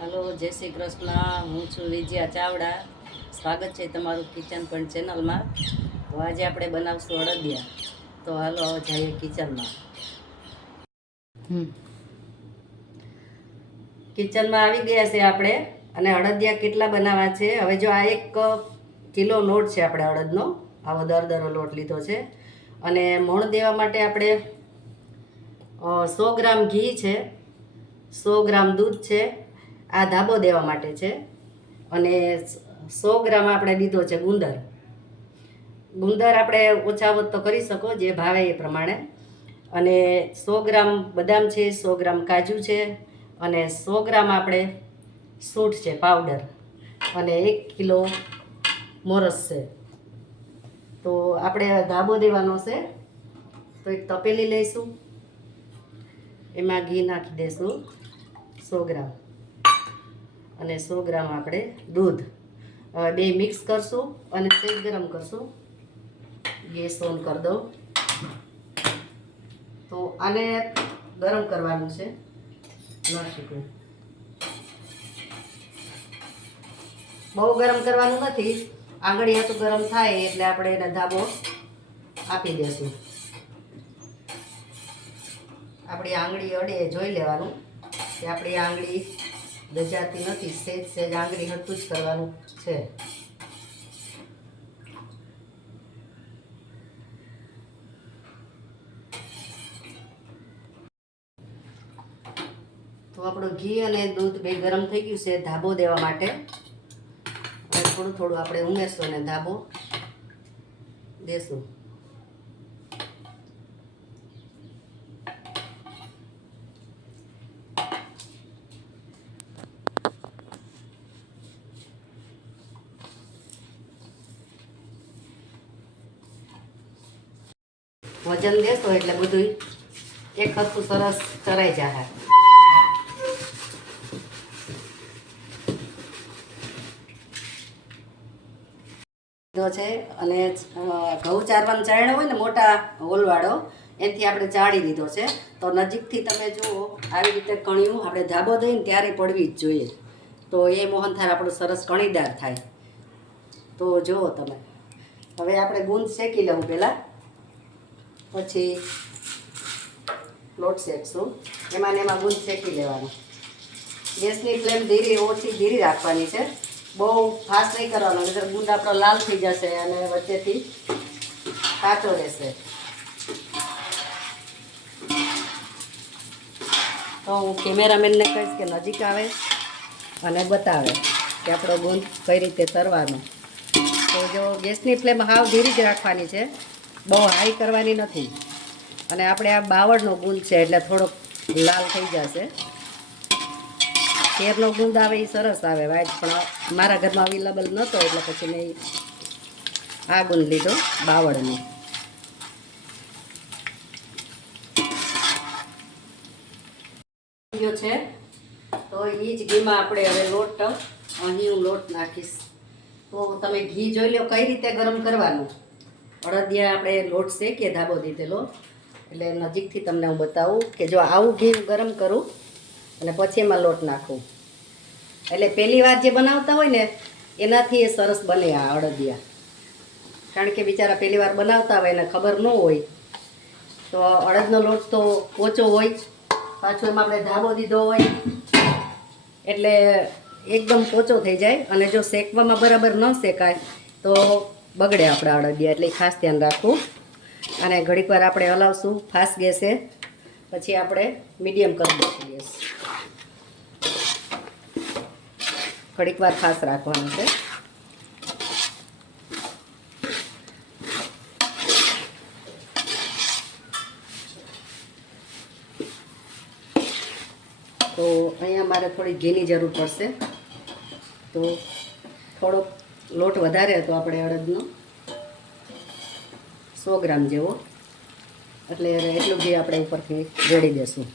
Hello, જય શ્રી કૃષ્ણ. હું છું વિજયા ચાવડા. સ્વાગત છે તમારું કિચન પોઈન્ટ ચેનલમાં. તો આજે આપણે બનાવશું અડદિયા. તો હાલો જઈએ કિચનમાં. કિચનમાં આવી ગયા છે આપણે. અને અડદિયા કેટલા બનાવવા છે? હવે જો આ 1 કિલો લોટ છે આપણે અડદનો. આવો દરદરો લોટ લીધો છે. અને મોણ દેવા માટે આપણે 100 ગ્રામ ઘી છે, 100 ગ્રામ દૂધ છે. આ ધાબો દેવા માટે છે. અને 100 ગ્રામ આપણે લીધો છે ગુંદર. ગુંદર આપણે ઓછા વધ તો કરી શકો, જે ભાવે એ પ્રમાણે. અને 100 ગ્રામ બદામ છે, 100 ગ્રામ કાજુ છે, અને 100 ગ્રામ આપણે સૂંઠ છે પાવડર, અને 1 કિલો મોરસ છે. તો આપણે ધાબો દેવાનો છે. તો એક તપેલી લઈશું, એમાં ઘી નાખી દઈશું 100 ગ્રામ, અને 100 ગ્રામ આપણે દૂધ. હવે બે મિક્સ કરશું અને સેજ ગરમ કરશું. ગેસ ઓન કરી દઉં. તો આને ગરમ કરવાનું છે, ન શીખવું. બહુ ગરમ કરવાનું નથી, આંગળી હતું ગરમ થાય એટલે આપણે એને ધાબો આપી દેશું. આપણી આંગળી અડે જોઈ લેવાનું કે આપણી આંગળી દજાતી નથી. સેજ સેજ આંગળી હટતું જ કરવાનું છે. તો આપણું ઘી અને દૂધ બે ગરમ થઈ ગયું છે ધાબો દેવા માટે. હવે થોડું થોડું આપણે ઉમેરશું અને ધાબો દેશું. વજન દેશો એટલે બધું એક હરખું સરસ ચરાઈ જાય. છે અને ઘઉં ચારવાનો ચાયણો હોય ને મોટા હોલવાળો, એનાથી આપણે ચાળી દીધો છે. તો નજીકથી તમે જુઓ, આવી રીતે કણિયું આપણે ધાબો દઈને ત્યારે પડવી જ જોઈએ. તો એ મોહનથાળ આપણું સરસ કણીદાર થાય. તો જુઓ તમે. હવે આપણે ગુંદ શેકી લઉં પહેલાં, પછી લોટ શેકશું. એમાં ને એમાં ગુંદ શેકી લેવાનું. ગેસની ફ્લેમ ધીરી રાખવાની છે. બહુ ફાસ્ટ નહીં કરવાનો, નહીંતર ગુંદ આપણો લાલ થઈ જશે અને વચ્ચેથી કાચો રહેશે. તો હું કેમેરામેનને કહીશ કે નજીક આવે અને બતાવે કે આપણો ગુંદ કઈ રીતે તરવાનો. તો જો ગેસની ફ્લેમ હાવ ધીરી જ રાખવાની છે, બહુ હાઈ કરવાની નથી. અને આપણે આ બાવળનો ગુંદ છે એટલે થોડોક લાલ થઈ જશે. કેરનો ગુંદ આવે એ સરસ આવે વાઈટ, પણ મારા ઘરમાં અવેલેબલ નહોતો એટલે પછી મેં આ ગુંદ લીધો બાવળનો. છે તો એ જ ઘીમાં આપણે હવે અહીં હું લોટ નાખીશ. તો તમે ઘી જોઈ લો કઈ રીતે ગરમ કરવાનું. અડદિયા આપણે લોટ શેકીએ ધાબો દીધેલો, એટલે નજીકથી તમને હું બતાવું કે જો આવું ઘી ગરમ કરું અને પછી એમાં લોટ નાખું. એટલે પહેલી વાર જે બનાવતા હોય ને એનાથી એ સરસ બને આ અડદિયા. કારણ કે બિચારા પહેલી વાર બનાવતા હોય એને ખબર ન હોય. તો અડદનો લોટ તો ઓછો હોય, પાછો એમાં આપણે ધાબો દીધો હોય એટલે એકદમ પોચો થઈ જાય. અને જો શેકવામાં બરાબર ન શેકાય તો બગડે આપણા અડદિયા, એટલે ખાસ ધ્યાન રાખવું. અને ઘડીક વાર આપણે હલાવશું ફાસ્ટ ગેસે, પછી આપણે મીડિયમ કરી દઈશું ગેસ. ઘડીક વાર ફાસ્ટ રાખવાનું છે. તો અહીંયા મારે થોડી ઘીની જરૂર પડશે. તો થોડોક લોટ વધારે હતો આપણે અડદનો, 100 ગ્રામ જેવો, એટલે એટલું ઘી આપણે ઉપરથી રેડી દેશું.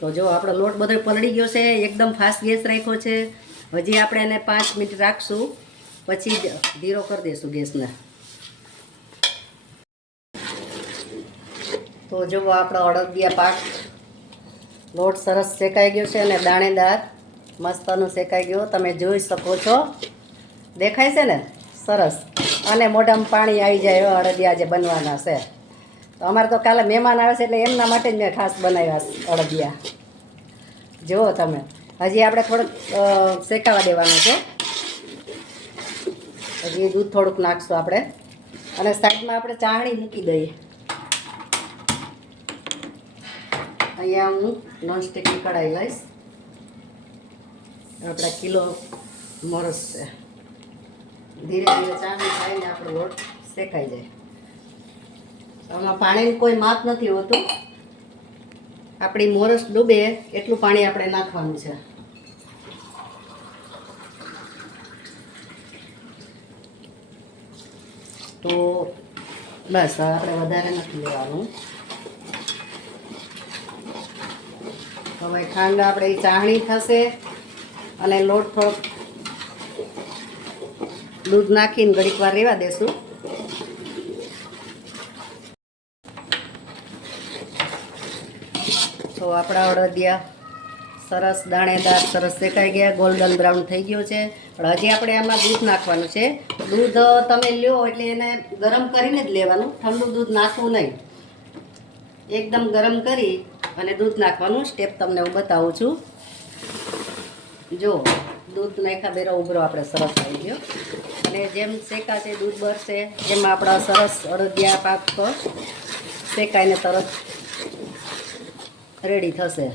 તો જો આપણો લોટ બધો પલળી ગયો છે, એકદમ ફાસ્ટ ગેસ રાખ્યો છે. હજી આપણે એને 5 મિનિટ રાખશું પછી ધીરો કરી દઈશું ગેસને. તો જુઓ આપણો અડદિયા પાક લોટ સરસ શેકાઈ ગયો છે અને દાણેદાર મસ્તનું શેકાઈ ગયો. તમે જોઈ શકો છો, દેખાય છે ને સરસ. અને મોઢામાં પાણી આવી જાય એવા અડદિયા જે બનવાના છે. તો અમારે તો કાલે મહેમાન આવે છે એટલે એમના માટે જ મેં ખાસ બનાવ્યા અડદિયા. જુઓ તમે, હજી આપણે થોડુંક શેકાવા દેવાનું છે. હજી દૂધ થોડુંક નાખશું આપણે. અને સાઈડમાં આપણે ચાળણી મૂકી દઈએ. અહીંયા હું નોનસ્ટિકની કઢાઈ લઈશ. આપણા કિલો મોરસ છે. ધીરે ધીરે ચાળણી થાય ને આપણો લોટ શેકાઈ જાય. આમાં પાણીનું કોઈ માપ નથી હોતું. આપણી મોરસ ડૂબે એટલું પાણી આપણે નાખવાનું છે. તો બસ આપણે વધારે નથી લેવાનું. હવે ખાંડ આપણે ચાળણી થશે અને લોટ થોડોક દૂધ નાખીને ઘડીક વાર રહેવા દેશું. તો આપણા અડદિયા સરસ દાણેદાર સરસ શેકાઈ ગયા, ગોલ્ડન બ્રાઉન થઈ ગયો છે. પણ હજી આપણે આમાં દૂધ નાખવાનું છે. દૂધ તમે લ્યો એટલે એને ગરમ કરીને જ લેવાનું, ઠંડુ દૂધ નાખવું નહીં. એકદમ ગરમ કરી અને દૂધ નાખવાનું. સ્ટેપ તમને હું બતાવું છું. જો દૂધ નાખ્યા બેરો ઉભરો આપણે સરસ આવી ગયો. અને જેમ શેકાશે દૂધ બળશે એમાં આપણા સરસ અડદિયા પાક શેકાઈને તરત રેડી થશે.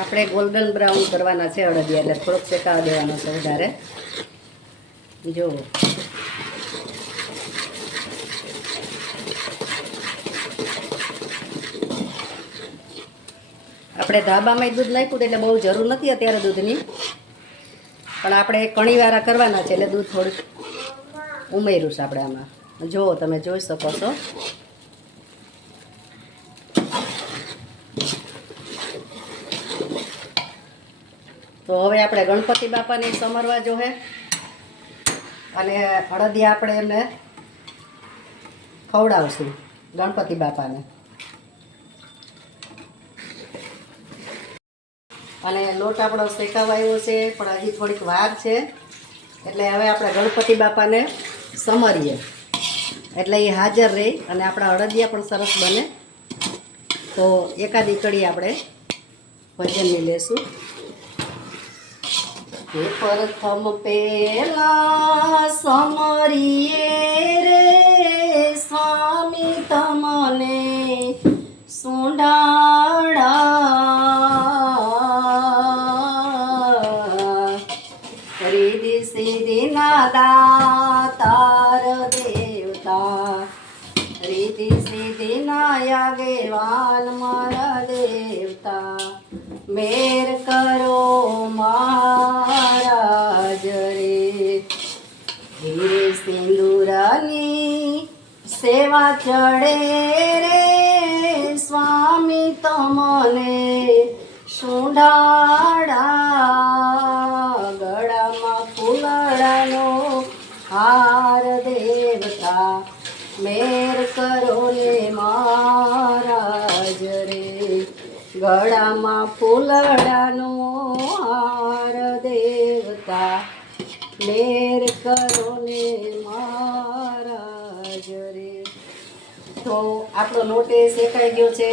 આપણે ગોલ્ડન બ્રાઉન કરવાના છે અડદિયા, એટલે થોડોક શેકાવા દેવાનો છે વધારે. જો આપણે ધાબામાં દૂધ નાખ્યું એટલે બહુ જરૂર નથી અત્યારે દૂધની, પણ આપણે કણીવાળા કરવાના છે એટલે દૂધ થોડુંક ઉમેર્યું છે આપણે આમાં. જુઓ તમે જોઈ શકો છો. તો હવે આપણે ગણપતિ બાપાને સમરવા જોહે અને અડદિયા આપણે એમને ખવડાવશું ગણપતિ બાપાને. અને લોટ આપણો શેકાવા આવ્યો છે પણ હજી થોડીક વાર છે. એટલે હવે આપણે ગણપતિ બાપાને સમરીએ એટલે એ હાજર રહી અને આપણા અડદિયા પણ સરસ બને. તો એકાદી કડી આપણે ભજનની લેશું. પ્રથમ પેલા સમરીએ રે સ્વામી તમને સુંડાળા, રીધિ સિદ્ધિ ના દાતાર દેવતા, રીધિ સિદ્ધિ ના આગેવાન મારા દેવતા, મેર કરો મહારાજ રે. હીરે સિંદૂરની સેવા ચડે રે સ્વામી તમને સુંઢાળા, ગળામાં ફૂલડાનો હાર દેવતા, મેર કરો ને મહારાજ રે. ગળામાં ફૂલડાનો હાર દેવતા, મેર કરો ને મહારાજ રે. તો આપણો લોટે શેકાઈ ગયો છે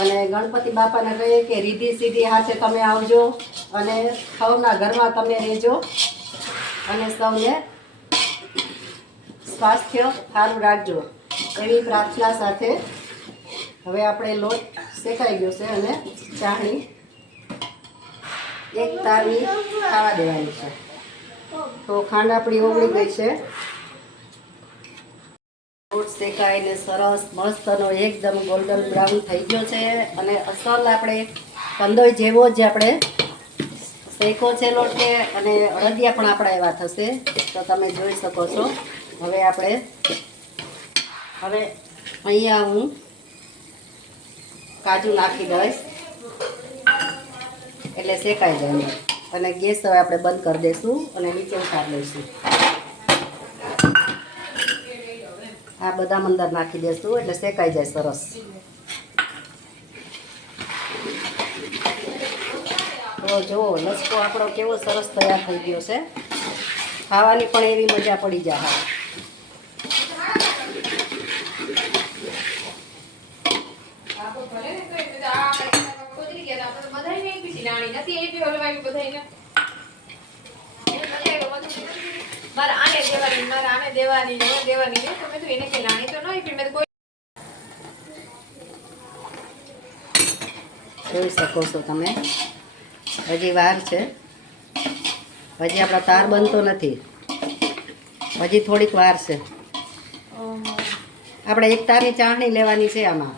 અને ગણપતિ બાપાને કહીએ કે રીધિ સીધી હાથે તમે આવજો અને સૌના ઘરમાં તમે રહેજો અને સૌને સ્વાસ્થ્ય સારું રાખજો એવી પ્રાર્થના સાથે હવે આપણે લોટ શેકાઈ ગયો છે અને ચાહણી એક તારની ખાવા દેવાની છે. તો ખાંડ આપણી ઓગળી ગઈ છે. લોટ શેકાઈને સરસ મસ્તનો એકદમ ગોલ્ડન બ્રાઉન થઈ ગયો છે અને અસલ આપણે કંદોઈ જેવો જ આપણે શેકો છે લોટ કે અને અડદિયા પણ આપણા એવા થશે. તો તમે જોઈ શકો છો. હવે અહીંયા હું કાજુ નાખી દઈશ. એટલે શેકાઈ જાય. અને ગેસ હવે આપણે બંધ કરી દઈશું અને નીચે ઉતારી લઈશું. આ બદામ અંદર નાખી દઈશું એટલે શેકાઈ જાય સરસ. તો જુઓ લચકો આપણો કેવો સરસ તૈયાર થઈ ગયો છે. ખાવાની પણ એવી મજા પડી જાય. જોઈ શકો છો તમે, હજી વાર છે. હજી આપણો તાર બનતો નથી, હજી થોડીક વાર છે. આપણે એક તારની ચાસણી લેવાની છે આમાં.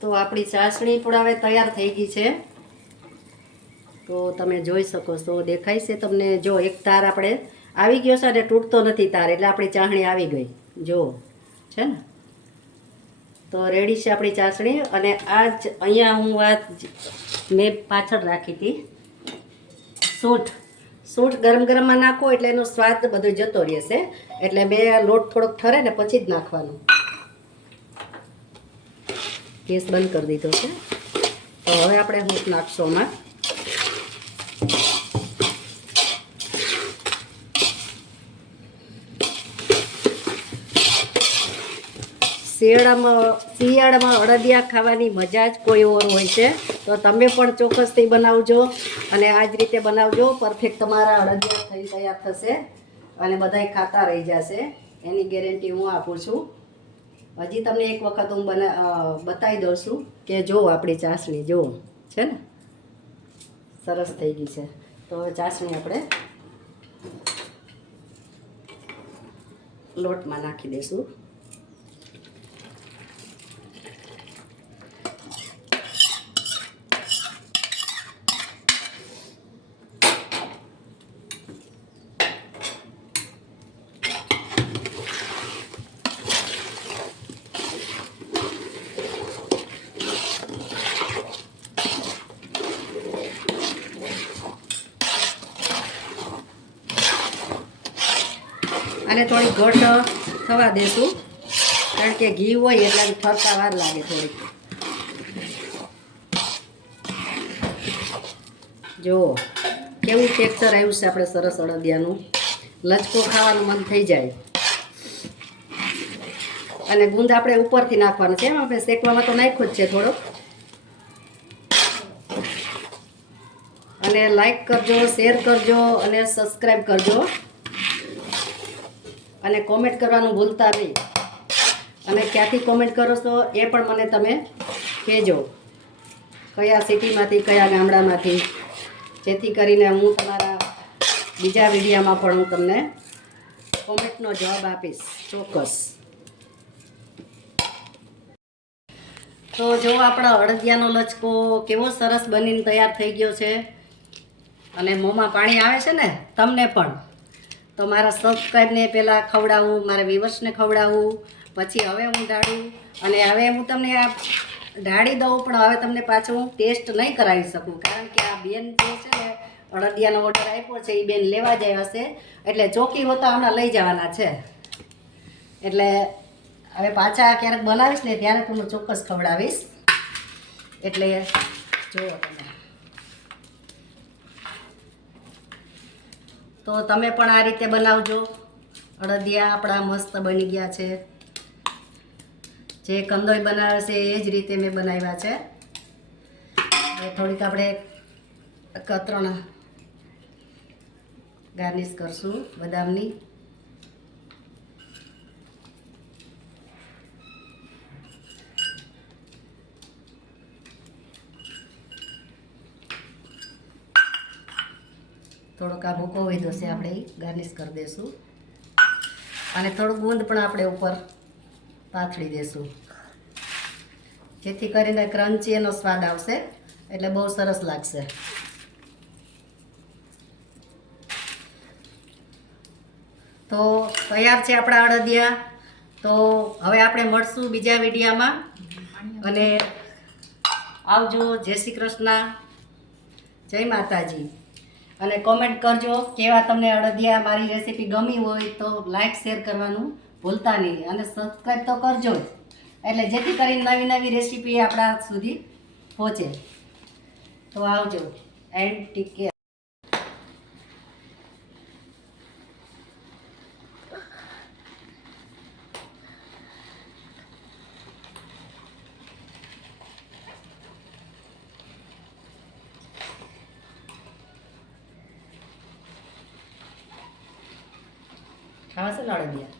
તો આપણી ચાસણી પણ હવે તૈયાર થઈ ગઈ છે. તો તમે જોઈ શકો છો, દેખાય છે તમને? જો એક તાર આપણે આવી ગયો છે અને તૂટતો નથી તાર, એટલે આપણી ચાસણી આવી ગઈ. જો છે ને, તો રેડી છે આપણી ચાસણી. અને આ જ અહીંયા હું વાત મેં પાછળ રાખી હતી, સૂંઠ ગરમ ગરમમાં નાખો એટલે એનો સ્વાદ બધો જતો રહેશે. એટલે મેં લોટ થોડોક ઠરે ને પછી જ નાખવાનું. ગેસ બંધ કરી દીધો છે. તો હવે આપણે સૂંઠ નાખશું આમાં. શિયાળામાં અડદિયા ખાવાની મજા જ કોઈ ઓર હોય છે. તો તમે પણ ચોક્કસથી બનાવજો અને આ જ રીતે બનાવજો. પરફેક્ટ તમારા અડદિયા થઈ તૈયાર થશે અને બધાય ખાતા રહી જશે, એની ગેરંટી હું આપું છું. હજી તમને એક વખત હું બતાવી દઉં છું કે જો આપણી ચાસણી જુઓ છે ને, સરસ થઈ ગઈ છે. તો હવે ચાસણી આપણે લોટમાં નાખી દઈશું. અને થોડી ઘટ થવા દેશું, કારણ કે ઘી હોય એટલે ઠરતા વાર લાગે થોડીક. જુઓ કેવું ટેક્સચર આવ્યું છે આપણે સરસ અડદિયાનું. લચકો ખાવાનું મન થઈ જાય. અને ગુંદ આપણે ઉપરથી નાખવાનું છે. આપણે શેકવામાં તો નાખ્યો જ છે થોડોક. અને લાઈક કરજો, શેર કરજો અને સબસ્ક્રાઈબ કરજો. અને કોમેન્ટ કરવાનું ભૂલતા નહીં. અને ક્યાંથી કોમેન્ટ કરો છો એ પણ મને તમે કહેજો, કયા સિટીમાંથી, કયા ગામડામાંથી, જેથી કરીને હું તમારા બીજા વિડીયોમાં પણ હું તમને કોમેન્ટનો જવાબ આપીશ ચોક્કસ. તો જો આપણા અડદિયાનો લચકો કેવો સરસ બનીને તૈયાર થઈ ગયો છે. અને મોંમાં પાણી આવે છે ને તમને પણ. તો મારા સબસ્ક્રાઈબને પહેલાં ખવડાવું, મારા વ્યુઅર્સને ખવડાવું, પછી હવે હું ઢાળું. અને હવે હું તમને આ ઢાળી દઉં, પણ હવે તમને પાછું હું ટેસ્ટ નહીં કરાવી શકું, કારણ કે આ બેન જે છે ને અડદિયાનો ઓર્ડર આપ્યો છે, એ બેન લેવા જાય હશે. એટલે ચોકી હોતા હમણાં લઈ જવાના છે. એટલે હવે પાછા ક્યારેક બનાવીશ ને ત્યારે તમને ચોક્કસ ખવડાવીશ. એટલે જુઓ તમે. તો તમે પણ આ રીતે બનાવજો. અડદિયા આપણા મસ્ત બની ગયા છે. જે કંદોઈ બનાવે છે એ જ રીતે મેં બનાવ્યા છે. થોડીક આપણે કતરણ ગાર્નિશ કરશું બદામની. થોડોક આ ભૂકો વધ્યો છે, આપણે ગાર્નિશ કરી દઈશું. અને થોડું ગુંદ પણ આપણે ઉપર પાથરી દઈશું, જેથી કરીને ક્રન્ચી એનો સ્વાદ આવશે, એટલે બહુ સરસ લાગશે. તો તૈયાર છે આપણા અડદિયા. તો હવે આપણે મળશું બીજા વિડીયામાં. અને આવજો. જય શ્રી કૃષ્ણ, જય માતાજી. અને કોમેન્ટ કરજો કેવા તમને અડદિયા મારી રેસીપી ગમી હોય તો લાઈક શેર કરવાનું ભૂલતા નહીં અને સબસ્ક્રાઈબ તો કરજો જ, એટલે જેથી કરીને નવી નવી રેસીપી આપણા સુધી પહોંચે. તો આવજો એન્ડ ટેક કેર. ખાવા છે ને અડદિયા?